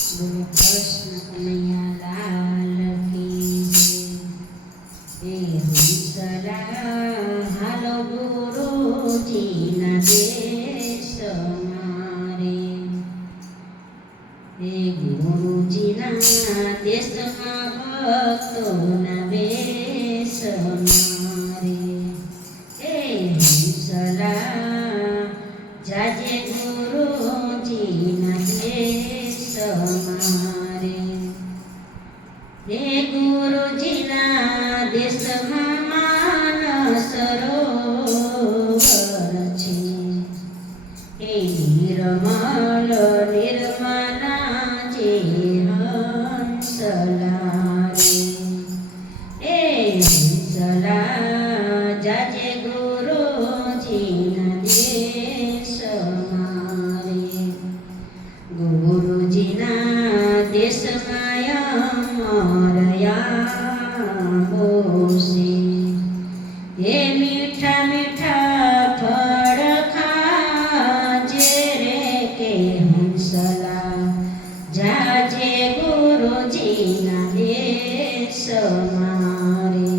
બોલો કૃષ્ણ કનૈયા લાલ કી જય। એ હંસલા હાલો ગુરુજીના દેશ મારે, એ ગુરુજીના દેશમાં ભક્તોના વેશ મારે। એ હંસલા જાજે ગુરુજીના દેશ મારે, હે ગુરુજીના દેશમાં માનસ સરોવર છે, હે નિર્મલ નિર્મલા જે હંસલા રે, હે હંસલા જાજે ગુરુજીના દેશ મારે। ગુરુજીના દેશમાં અમરયા બોસે, હે મીઠા મીઠા ફળ ખાજે રે, કે હંસલા જાજે ગુરુજીના દેશ મારે।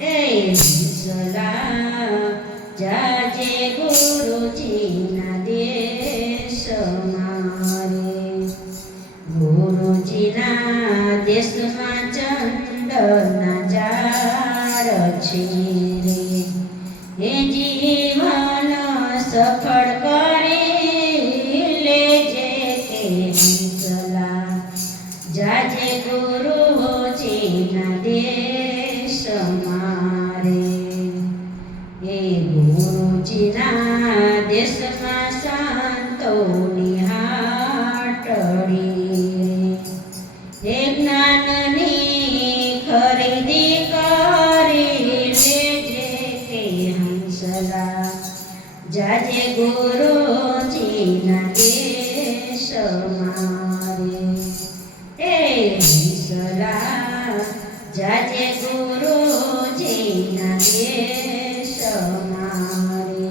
હે હંસલા જાજે ગુરુજીના દેશ મારે। ગુરુજીના દેશમાં ચંદનના ઝાડ છે રે, હે જીવન સફળ કરી લેજે, કે હંસલા જાજે ગુરુજીના દેશ મારે। હે ગુરુજીના દેશમાં સંતોની હાટડી, હે જ્ઞાનની ખરીદી કરી લેજે, કે હંસલા જાજે ગુરુજીના દેશ મારે। હે હંસલા જાજે ગુરુજીના દેશ મારે।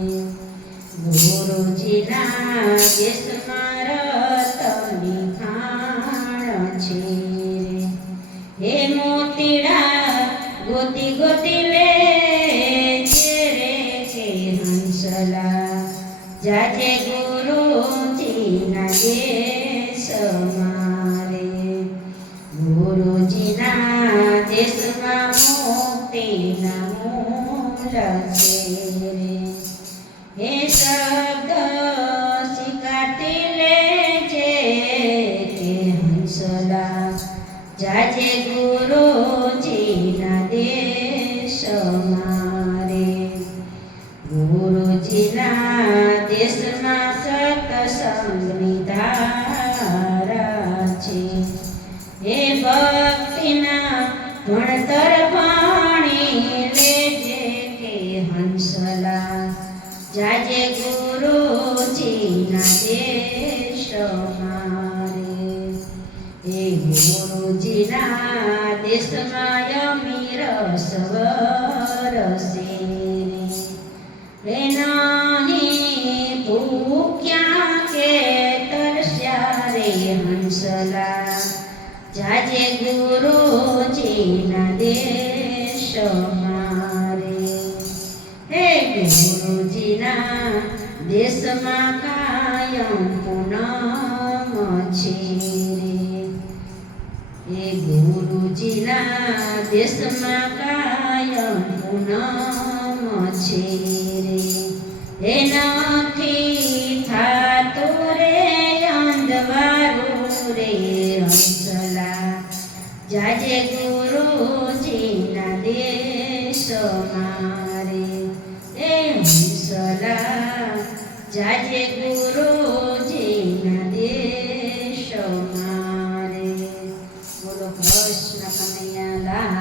ગુરુજીના દેશમાં રતનની ખાણ છે, હે મોતીડા ગોતી ગોતી લેજે રે, કે હંસલા જાજે ગુરુજીના દેશ મારે। ગુરુજીના દેશમાં મોતીના મૂળ છે રે, હે શબ્દ સ્વીકારતી લેજે, કે હંસલા જાજે ગુરુજીના દેશ મારે। ગુરુજીના દેશમાં સત્સંગની ધારા છે, હે ભક્તિના ભણતર ભણી લેજે, કે હંસલા જાજે ગુરુજીના દેશ મારે। હે ગુરુજીના દેશમાં અમીર સવર છે રે, નહીં ભૂખ્યા કે તરસ્યા રે, હંસલા જાજે ગુરુજીના દેશ મારે। હે ગુરુજીના દેશમાં કાયમ પૂનમ છે રે, હે ગુરુજીના દેશમાં કાયમ પૂનમ છે રે, હે નથી થાતું રે અંધવારું રે, હંસલા જાજે ગુરુજીના દેશ મારે। હે હંસલા જાજે ગુરુજીના દેશ મારે। બોલો કૃષ્ણ કનૈયા લાલ।